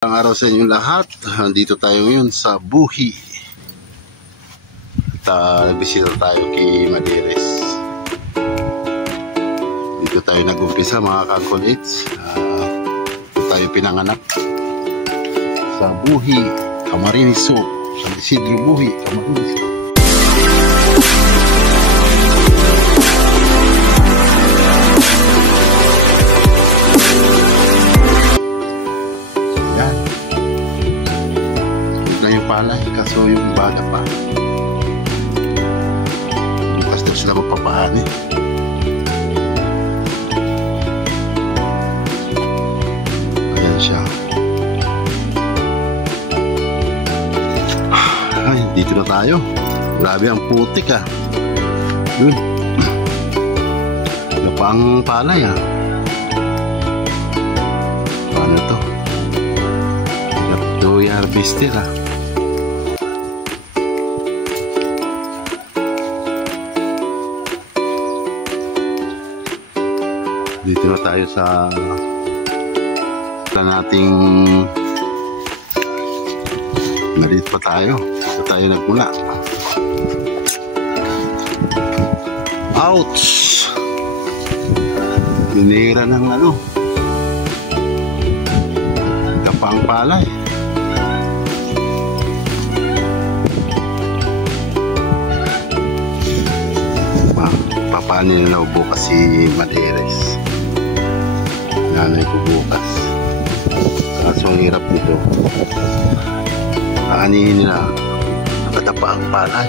Ang araw sa inyong lahat. Dito tayo ngayon sa Buhi. At nagbisita tayo kay Maderes. Dito tayo nag-umpisa mga kangkulites. Dito tayo pinanganak sa Buhi, Camarines Sur, San Isidro Buhi, Camarines Sur. Palay, kaso yung bata pa bukas daw sila magpapaani. Ayan siya. Ay, dito na tayo. Grabe ang putik ah. Yun, napang palay ah. Paano to? Ito yung harvester ah. Dito na tayo sa nating nalit pa tayo. Dito tayo nagmula. Ouch! Binira ng ano, kapang palay. Papanin na bukas si Maderes. Nanay ko bukas. Kaso ang hirap nito. Aanihin nila. Nakatapa ang palay.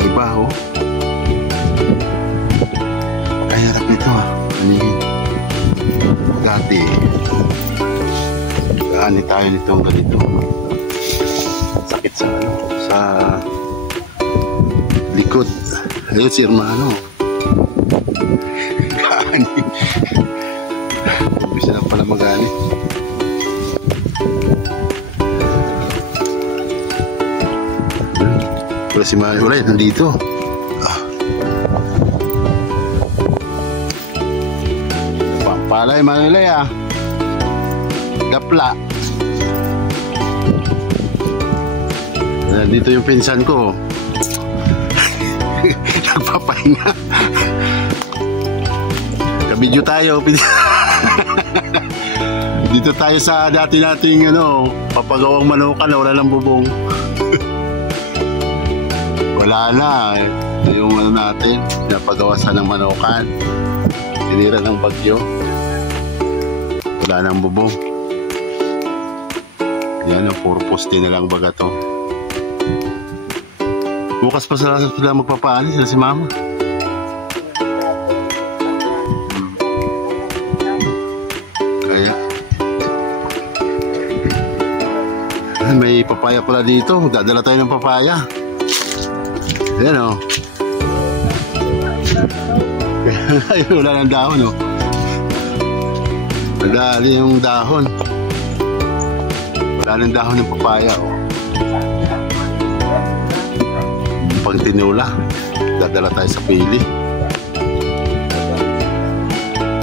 Iba oh. Ang hirap nito ah. Aanihin. Dati aani tayo nitong ganito. Sakit sa ano, sa likod. Ayun si Hermano. Kaani. Bisa na pala mag-ani. Wala si Mario ulit, nandito. Pampalay, Manilay ah. Gapla. Nandito yung pinsan ko. Nagpapahinga. Kabidyo tayo. Dito tayo sa dati nating ano, papagawang manukan na wala ng bubong. Wala na yung ano natin, napagawasan ng manukan. Tinira ng bagyo. Wala ng bubong. Yan, puro poste na lang baga to. Bukas pa sila magpapaani, sila si mama. Kaya may papaya pala dito. Dadala tayo ng papaya. Ayan o. Wala ng dahon o. Madali yung dahon. Wala ng dahon ng papaya o. Pag tinula, dadala tayo sa pili.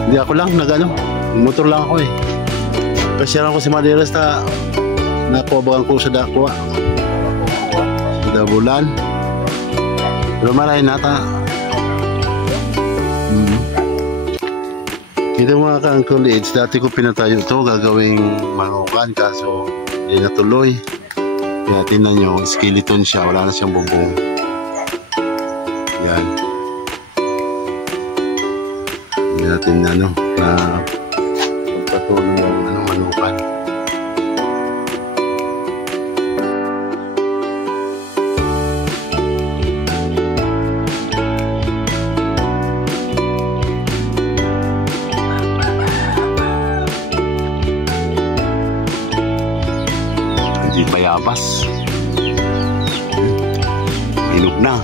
Hindi ako lang nagano, motor lang ako eh. Kasyaran ko si Maderes na nakuwabagan ko sa dakwa. Sa dabulan. Pero marahin nata. Ito mga ka-uncle-age, dati ko pinatayo ito, gagawing manukan, kaso hindi natuloy. Kaya tingnan nyo, skeleton siya, wala na siyang bubong. Yan. Hindi natin ano, na pagpatuloy ng ano, manukan. Hindi payabas. Hinog na.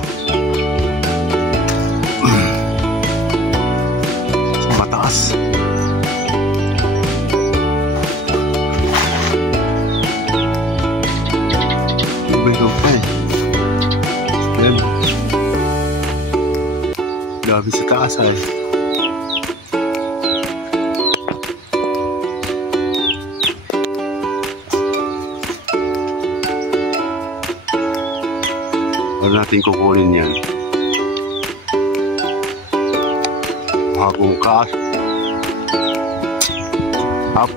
Mataas. Hinog pa eh. Yan. Dami sa taas ay. Paano natin kukunin yan? Hapong kaas. Up.